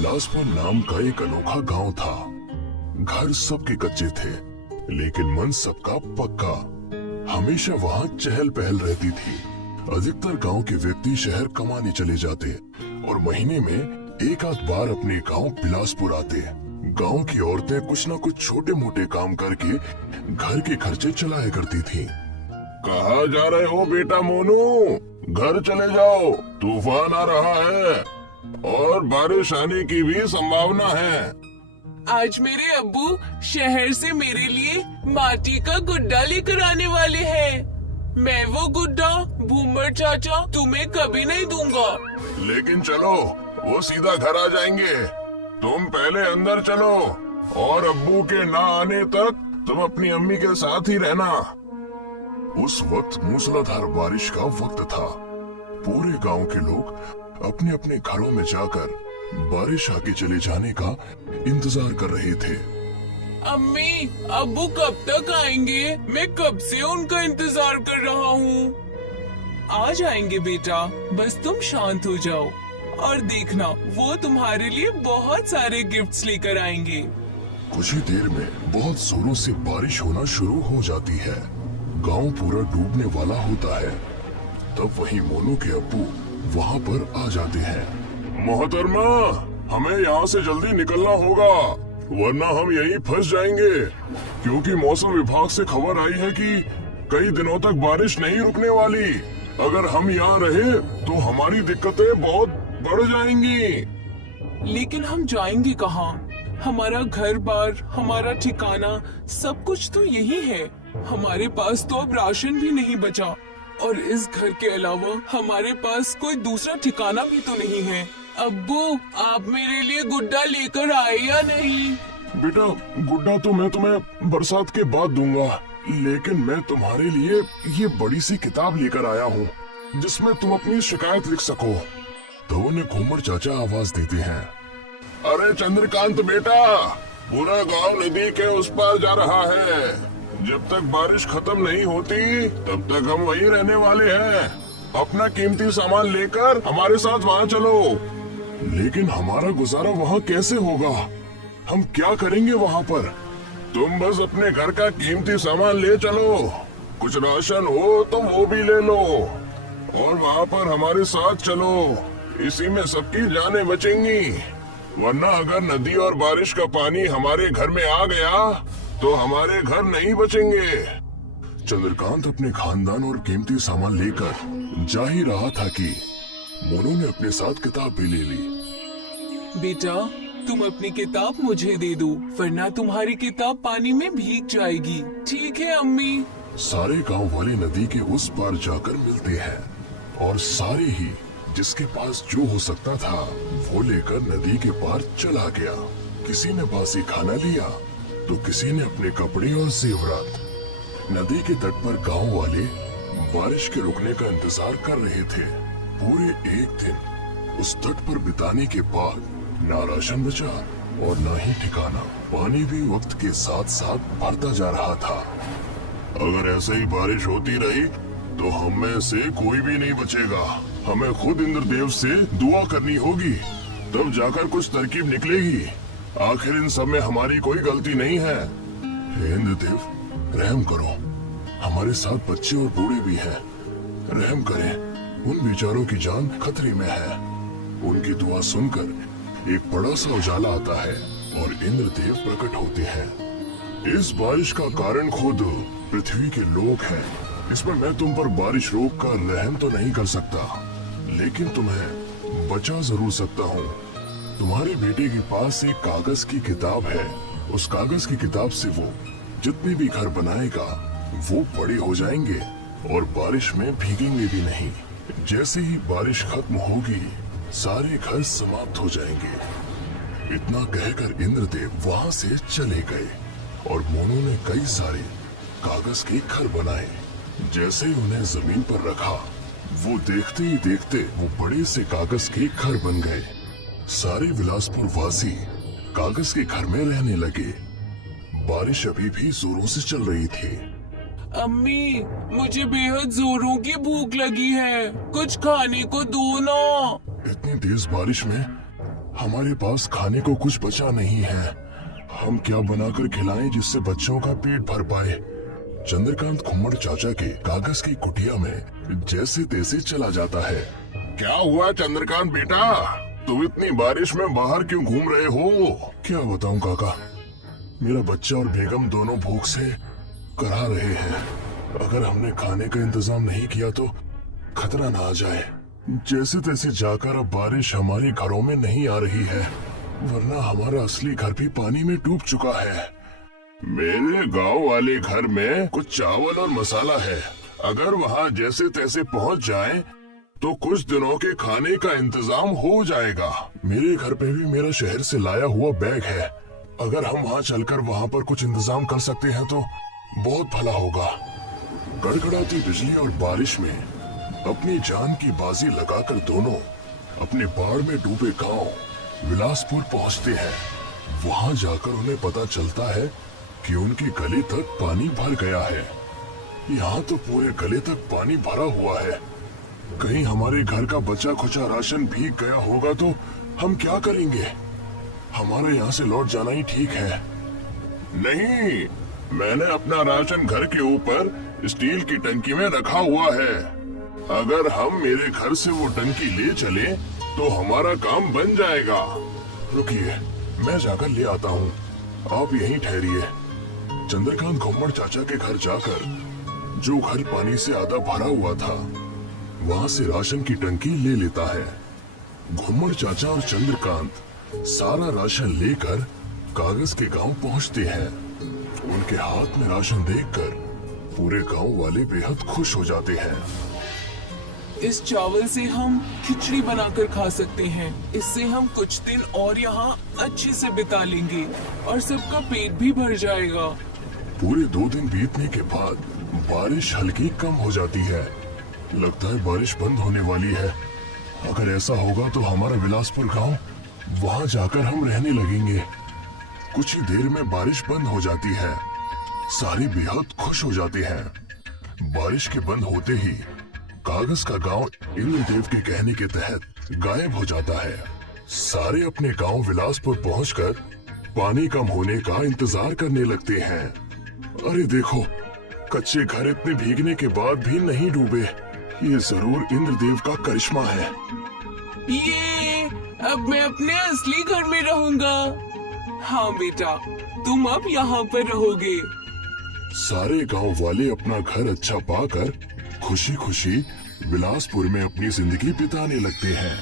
बिलासपुर नाम का एक अनोखा गांव था। घर सबके कच्चे थे, लेकिन मन सबका पक्का। हमेशा वहाँ चहल पहल रहती थी। अधिकतर गांव के व्यक्ति शहर कमाने चले जाते और महीने में एक आध बार अपने गांव बिलासपुर आते। गांव की औरतें कुछ न कुछ छोटे मोटे काम करके घर के खर्चे चलाया करती थीं। कहाँ जा रहे हो बेटा मोनू? घर चले जाओ, तूफान आ रहा है और बारिश आने की भी संभावना है। आज मेरे अब्बू शहर से मेरे लिए माटी का गुड्डा लेकर आने वाले हैं। मैं वो गुड्डा भूमर चाचा तुम्हें कभी नहीं दूंगा। लेकिन चलो, वो सीधा घर आ जाएंगे। तुम पहले अंदर चलो और अब्बू के ना आने तक तुम अपनी अम्मी के साथ ही रहना। उस वक्त मूसलाधार बारिश का वक्त था। पूरे गांव के लोग अपने अपने घरों में जाकर बारिश आगे चले जाने का इंतजार कर रहे थे। अम्मी, अब्बू कब तक आएंगे? मैं कब से उनका इंतजार कर रहा हूँ। आ जाएंगे बेटा, बस तुम शांत हो जाओ और देखना वो तुम्हारे लिए बहुत सारे गिफ्ट्स लेकर आएंगे। कुछ ही देर में बहुत जोरों से बारिश होना शुरू हो जाती है। गांव पूरा डूबने वाला होता है। तब वहीं मोनू के अब्बू वहाँ पर आ जाते हैं। मोहतरमा, हमें यहाँ से जल्दी निकलना होगा, वरना हम यहीं फंस जाएंगे। क्योंकि मौसम विभाग से खबर आई है कि कई दिनों तक बारिश नहीं रुकने वाली। अगर हम यहाँ रहे तो हमारी दिक्कतें बहुत बढ़ जाएंगी। लेकिन हम जाएंगे कहाँ? हमारा घर बार, हमारा ठिकाना, सब कुछ तो यही है। हमारे पास तो अब राशन भी नहीं बचा और इस घर के अलावा हमारे पास कोई दूसरा ठिकाना भी तो नहीं है। अब्बू, आप मेरे लिए गुड्डा लेकर आए या नहीं? बेटा, गुड्डा तो मैं तुम्हें बरसात के बाद दूंगा, लेकिन मैं तुम्हारे लिए ये बड़ी सी किताब लेकर आया हूँ जिसमें तुम अपनी शिकायत लिख सको। तो उन्हें घूमर चाचा आवाज देते हैं। अरे चंद्रकांत बेटा, पूरा गांव नदी के उस पार जा रहा है। जब तक बारिश खत्म नहीं होती तब तक हम वहीं रहने वाले हैं। अपना कीमती सामान लेकर हमारे साथ वहाँ चलो। लेकिन हमारा गुजारा वहाँ कैसे होगा? हम क्या करेंगे वहाँ पर? तुम बस अपने घर का कीमती सामान ले चलो। कुछ राशन हो तो वो भी ले लो और वहाँ पर हमारे साथ चलो। इसी में सबकी जानें बचेंगी। वरना अगर नदी और बारिश का पानी हमारे घर में आ गया तो हमारे घर नहीं बचेंगे। चंद्रकांत अपने खानदान और कीमती सामान लेकर जा ही रहा था कि मोनू ने अपने साथ किताब भी ले ली। बेटा, तुम अपनी किताब मुझे दे दो, वरना तुम्हारी किताब पानी में भीग जाएगी। ठीक है अम्मी। सारे गांव वाले नदी के उस पार जाकर मिलते हैं और सारे ही जिसके पास जो हो सकता था वो लेकर नदी के पार चला गया। किसी ने बासी खाना लिया तो किसी ने अपने कपड़े और जेवरात। नदी के तट पर गांव वाले बारिश के रुकने का इंतजार कर रहे थे। पूरे एक दिन उस तट पर बिताने के बाद ना राशन बचा और ना ही ठिकाना। पानी भी वक्त के साथ साथ बढ़ता जा रहा था। अगर ऐसे ही बारिश होती रही तो हम में से कोई भी नहीं बचेगा। हमें खुद इंद्रदेव से दुआ करनी होगी, तब जाकर कुछ तरकीब निकलेगी। आखिर इन सब में हमारी कोई गलती नहीं है। हे इंद्रदेव, रहम करो। हमारे साथ बच्चे और बूढ़े भी हैं। रहम करें, उन बेचारों की जान खतरे में है। उनकी दुआ सुनकर एक बड़ा सा उजाला आता है और इंद्रदेव प्रकट होते हैं। इस बारिश का कारण खुद पृथ्वी के लोग हैं। इसमें मैं तुम पर बारिश रोक कर रहम तो नहीं कर सकता, लेकिन तुम्हें बचा जरूर सकता हूँ। तुम्हारे बेटे के पास एक कागज की किताब है। उस कागज की किताब से वो जितने भी घर बनाएगा वो बड़े हो जाएंगे और बारिश में भीगेंगे भी नहीं। जैसे ही बारिश खत्म होगी सारे घर समाप्त हो जाएंगे। इतना कहकर इंद्रदेव वहाँ से चले गए और मोनू ने कई सारे कागज के घर बनाए। जैसे ही उन्हें जमीन पर रखा, वो देखते ही देखते वो बड़े से कागज के घर बन गए। सारे बिलासपुर वासी कागज के घर में रहने लगे। बारिश अभी भी जोरों से चल रही थी। अम्मी, मुझे बेहद जोरों की भूख लगी है, कुछ खाने को दो ना। इतनी तेज बारिश में हमारे पास खाने को कुछ बचा नहीं है। हम क्या बनाकर खिलाएं जिससे बच्चों का पेट भर पाए। चंद्रकांत घुम्मड़ चाचा के कागज की कुटिया में जैसे तैसे चला जाता है। क्या हुआ चंद्रकांत बेटा, तुम इतनी बारिश में बाहर क्यों घूम रहे हो? क्या बताऊं काका, मेरा बच्चा और बेगम दोनों भूख से करा रहे हैं। अगर हमने खाने का इंतजाम नहीं किया तो खतरा ना आ जाए। जैसे तैसे जाकर अब बारिश हमारे घरों में नहीं आ रही है, वरना हमारा असली घर भी पानी में डूब चुका है। मेरे गांव वाले घर में कुछ चावल और मसाला है, अगर वहां जैसे तैसे पहुंच जाएं, तो कुछ दिनों के खाने का इंतजाम हो जाएगा। मेरे घर पे भी मेरा शहर से लाया हुआ बैग है, अगर हम वहां चलकर वहां पर कुछ इंतजाम कर सकते हैं तो बहुत भला होगा। कड़कड़ाती बिजली और बारिश में अपनी जान की बाजी लगाकर दोनों अपने बाढ़ में डूबे गांव विलासपुर पहुंचते हैं। वहां जाकर उन्हें पता चलता है कि उनके गले तक पानी भर गया है। यहाँ तो पूरे गले तक पानी भरा हुआ है। कहीं हमारे घर का बचा खुचा राशन भीग गया होगा तो हम क्या करेंगे? हमारा यहाँ से लौट जाना ही ठीक है। नहीं, मैंने अपना राशन घर के ऊपर स्टील की टंकी में रखा हुआ है। अगर हम मेरे घर से वो टंकी ले चले तो हमारा काम बन जाएगा। रुकिए, मैं जाकर ले आता हूँ, आप यहीं ठहरिए। चंद्रकांत घुम्मड़ चाचा के घर जाकर, जो घर पानी से आधा भरा हुआ था, वहाँ से राशन की टंकी ले लेता है। घुम्मड़ चाचा और चंद्रकांत सारा राशन लेकर कागज के गांव पहुँचते हैं। उनके हाथ में राशन देखकर पूरे गांव वाले बेहद खुश हो जाते हैं। इस चावल से हम खिचड़ी बनाकर खा सकते हैं। इससे हम कुछ दिन और यहाँ अच्छे से बिता लेंगे और सबका पेट भी भर जाएगा। पूरे 2 दिन बीतने के बाद बारिश हल्की कम हो जाती है। लगता है बारिश बंद होने वाली है। अगर ऐसा होगा तो हमारा विलासपुर गांव, वहां जाकर हम रहने लगेंगे। कुछ ही देर में बारिश बंद हो जाती है। सारे बेहद खुश हो जाते हैं। बारिश के बंद होते ही कागज का गांव इंद्रदेव के कहने के तहत गायब हो जाता है। सारे अपने गांव विलासपुर पहुंचकर पानी कम होने का इंतजार करने लगते हैं। अरे देखो, कच्चे घर इतने भीगने के बाद भी नहीं डूबे। ये जरूर इंद्रदेव का करिश्मा है। ये अब मैं अपने असली घर में रहूंगा। हाँ बेटा, तुम अब यहाँ पर रहोगे। सारे गांव वाले अपना घर अच्छा पाकर खुशी खुशी विलासपुर में अपनी जिंदगी बिताने लगते हैं।